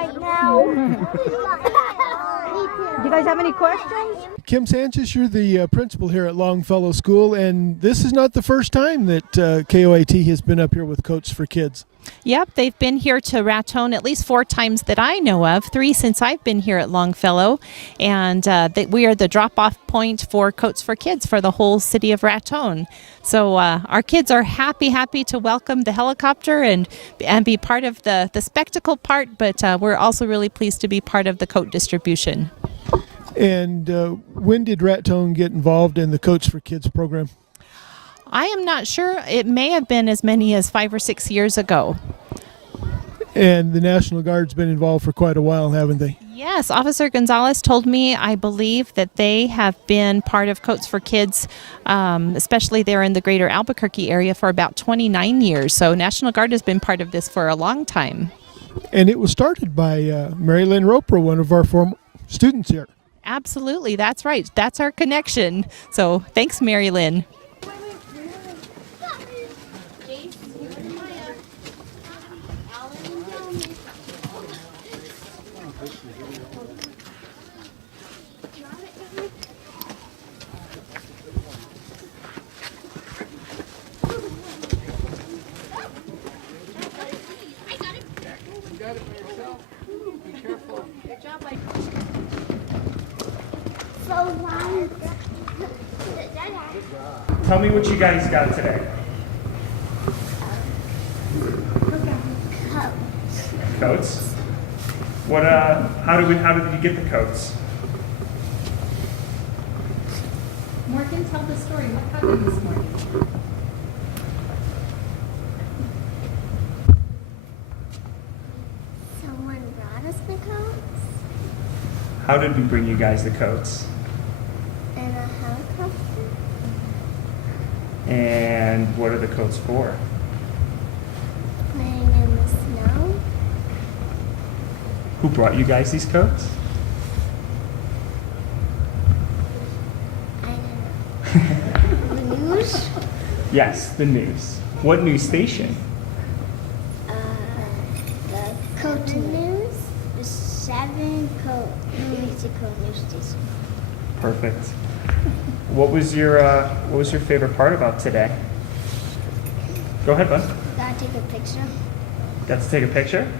right now. Do you guys have any questions? Kim Sanchez, you're the principal here at Longfellow School, and this is not the first time that KOAT has been up here with Coats for Kids. Yep, they've been here to Raton at least 4 times that I know of, 3 since I've been here at Longfellow, and we are the drop-off point for Coats for Kids for the whole city of Raton. So our kids are happy to welcome the helicopter and be part of the spectacle part, but we're also really pleased to be part of the coat distribution. And when did Raton get involved in the Coats for Kids program? I am not sure. It may have been as many as 5 or 6 years ago. And the National Guard's been involved for quite a while, haven't they? Yes, Officer Gonzalez told me, I believe, that they have been part of Coats for Kids, especially there in the greater Albuquerque area, for about 29 years. So National Guard has been part of this for a long time. And it was started by Mary Lynn Roper, one of our former students here. Absolutely, that's right. That's our connection. So thanks, Mary Lynn. Tell me what you guys got today. Coats. What? How did you get the coats? Morgan, tell the story. What happened this morning? Someone brought us the coats How did we bring you guys the coats? in a helicopter. And what are the coats for? Playing in the snow. Who brought you guys these coats? I don't know. The news. Yes, the news. What news station? The coat news. The 7 coat musical news station. Perfect. What was your favorite part about today? Go ahead, bud. Gotta take a picture. Got to take a picture?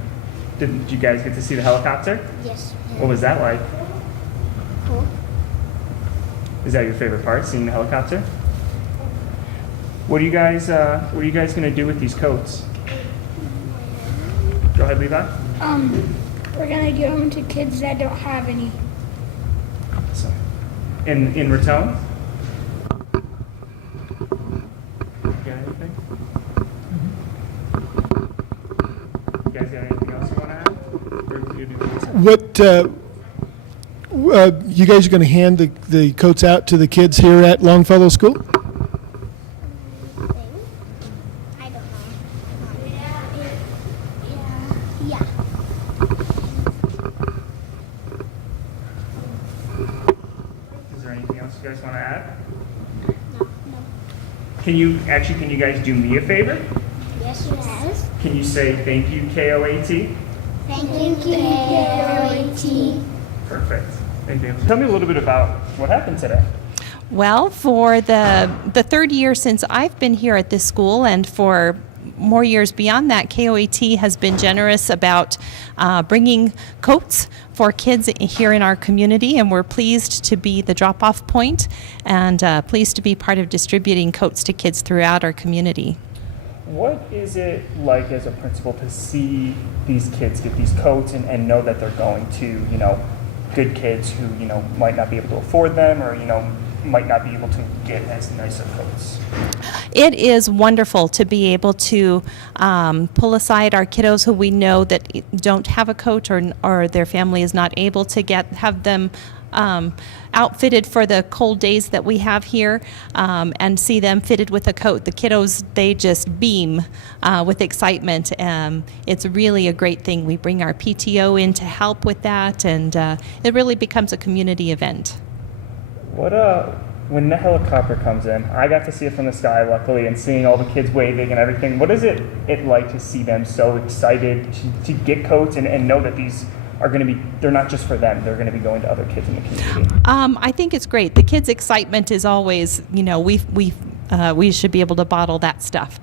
Did you guys get to see the helicopter? Yes. What was that like? Cool. Is that your favorite part, seeing the helicopter? What are you guys gonna do with these coats? Go ahead, Levi. We're gonna give them to kids that don't have any. So, in Raton? You got anything? You guys got anything else you want to add? Or you do this? What, you guys are going to hand the coats out to the kids here at Longfellow School? I don't know. Yeah. Is there anything else you guys want to add? No. Can you guys do me a favor? Yes, yes. Can you say thank you, KOAT? Thank you, KOAT. Perfect. Thank you. Tell me a little bit about what happened today. Well, for the 3rd year since I've been here at this school, and for more years beyond that, KOAT has been generous about bringing coats for kids here in our community, and we're pleased to be the drop-off point and pleased to be part of distributing coats to kids throughout our community. What is it like as a principal to see these kids get these coats and know that they're going to, good kids who, might not be able to afford them or, might not be able to get as nice of coats? It is wonderful to be able to pull aside our kiddos who we know that don't have a coat or their family is not able to have them outfitted for the cold days that we have here, and see them fitted with a coat. The kiddos, they just beam with excitement. It's really a great thing. We bring our PTO in to help with that, and it really becomes a community event. when the helicopter comes in, I got to see it from the sky, luckily, and seeing all the kids waving and everything. What is it like to see them so excited to get coats and know that these are going to be, they're not just for them, they're going to be going to other kids in the community? I think it's great. The kids' excitement is always, we should be able to bottle that stuff.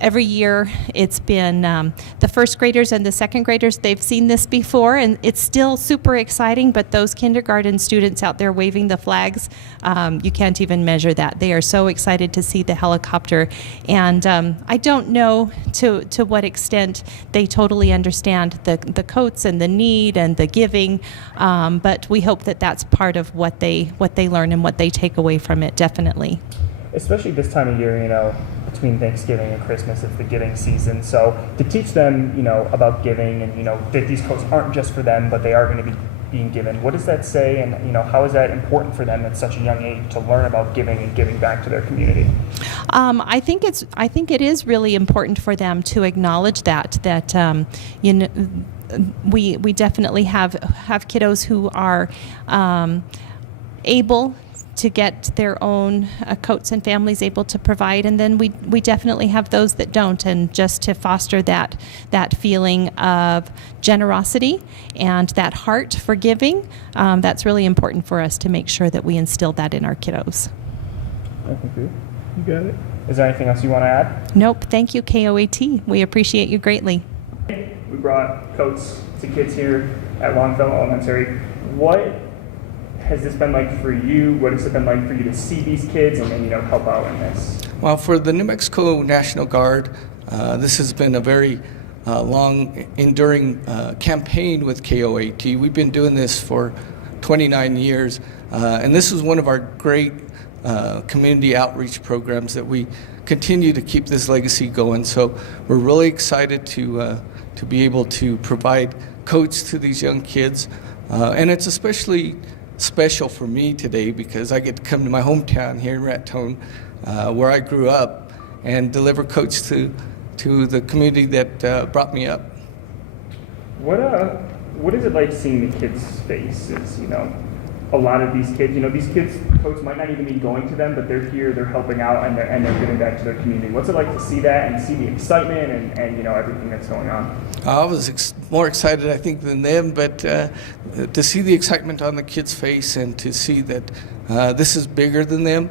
Every year it's been the first graders and the second graders, they've seen this before, and it's still super exciting, but those kindergarten students out there waving the flags, you can't even measure that. They are so excited to see the helicopter, and I don't know to what extent they totally understand the coats and the need and the giving, but we hope that that's part of what they learn and what they take away from it, definitely. Especially this time of year, between Thanksgiving and Christmas, it's the giving season. So to teach them, about giving and, that these coats aren't just for them, but they are going to be being given. What does that say? And, how is that important for them at such a young age to learn about giving and giving back to their community? I think it is really important for them to acknowledge that we definitely have kiddos who are able to get their own coats and families able to provide, and then we definitely have those that don't, and just to foster that feeling of generosity and that heart for giving, that's really important for us to make sure that we instill that in our kiddos. I think you You got it. Is there anything else you want to add? Nope, thank you, KOAT. We appreciate you greatly. We brought coats to kids here at Longfellow Elementary. What has this been like for you? What has it been like for you to see these kids and help out in this? Well, for the New Mexico National Guard, this has been a very long, enduring campaign with KOAT. We've been doing this for 29 years, and this is one of our great community outreach programs that we continue to keep this legacy going. So we're really excited to be able to provide coats to these young kids, and it's especially special for me today because I get to come to my hometown here in Raton, where I grew up, and deliver coats to the community that brought me up. What is it like seeing the kids' faces? A lot of these kids, these kids' coats might not even be going to them, but they're here, they're helping out, and they're giving back to their community. What's it like to see that and see the excitement and everything that's going on? I was more excited, I think, than them, but to see the excitement on the kids' face and to see that this is bigger than them,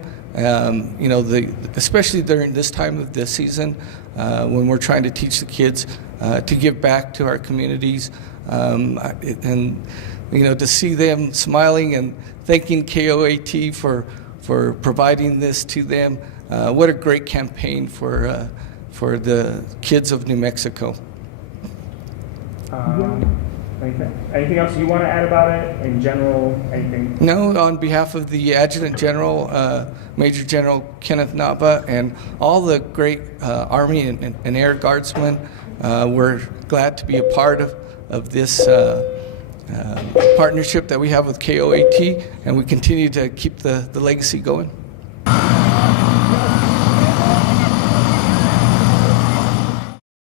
especially during this time of this season, when we're trying to teach the kids to give back to our communities, to see them smiling and thanking KOAT for providing this to them. What a great campaign for the kids of New Mexico. Anything else you want to add about it in general? Anything? No, on behalf of the Adjutant General, Major General Kenneth Nava, and all the great Army and Air Guardsmen, we're glad to be a part of this partnership that we have with KOAT, and we continue to keep the legacy going.